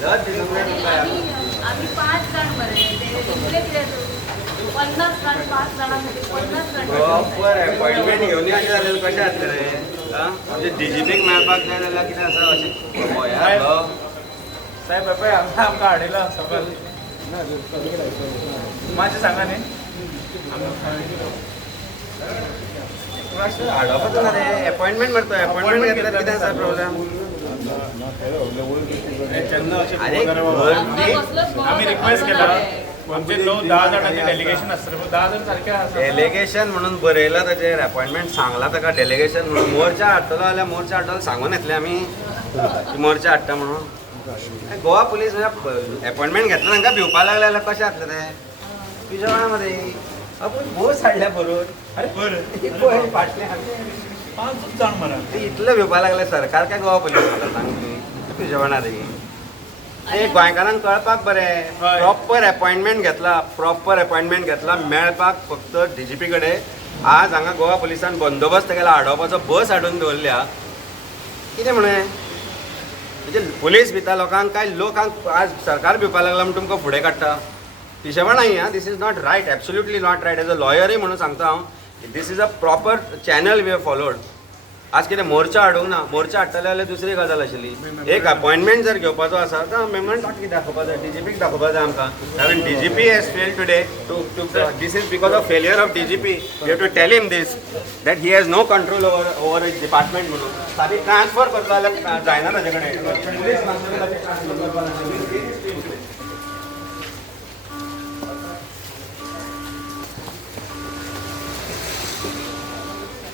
आम्ही 5 जण बरे ते दुसरे कितें 50 जण 5 जणांसाठी 50 जण प्रॉपर अपॉइंटमेंट घेवन अशें जालें कशें जातलें रे म्हणजे डीजीपीक मेळपाक जाय जाल्यार कितें आसा अशें गोंयांत साहेब पळय आमकां हाडिला सकल मातशें सांगा न्ही हाडपाचो ना रे अपॉइंटमेंट मारतो अपॉइंटमेंट घेतल्यार कितें आसा प्रॉब्लेम अरे आम्ही रिक्वेस्ट केला म्हणजे 9-10 जणांचे डेलिगेशन आसतलें 10 जण सारखे आसा डेलिगेशन म्हणून बरयला ताचेर अपॉइंटमेंट सांगला ताका डेलिगेशन म्हणून मोर्चा हाडटलो जाल्यार मोर्चा हाडटलो सांगून येतले आमी की मोर्चा हाडटा म्हणून गोवा पुलीस अपॉइंटमेंट घेतला तांकां भिवपा लागले जाल्यार कशें जातलें रे तुज्या वेळा मरे आपूण बोस हाडल्या बरोबर अरे बरं पळय फाटल्यान 5 जाण मरा ते इतले भिवपा लागले सरकार काय गोवा पुलीस सांग तूं तुज्या वांगडा रे ते गोंयकारांक कळपाक बरें प्रॉपर अपॉइंटमेंट घेतला मेळपाक फक्त डीजीपी कडेन आज हांगा गोवा पुलिसान बंदोबस्त केला हाडोवपाचो बस हाडून दवरल्या कितें म्हणे म्हणजे पुलीस भिता लोकांक काय लोकांक आज सरकार भिवपा लागला म्हणून तुमकां फुडें काडटा पिशेपणां ही this is not right absolutely not right as a लॉयरय म्हणून सांगता हांव this is a proper channel we have followed आज कितें मोर्चा हाडूंक ना मोर्चा हाडटले जाल्यार दुसरी गजाल आशिल्ली एक अपॉइंटमेंट जर घेवपाचो आसा तर मेमोरंडम कितें दाखोवपाक जाय डीजीपीक दाखोवपाक जाय आमकां हांवेन DGP has failed today to this is because of failure of DGP you have to tell him this that he has no control over his department म्हणून सादी ट्रान्सफर करतलो जाल्यार जायना ताजे कडेन पुलीस ट्रान्सफर करपाक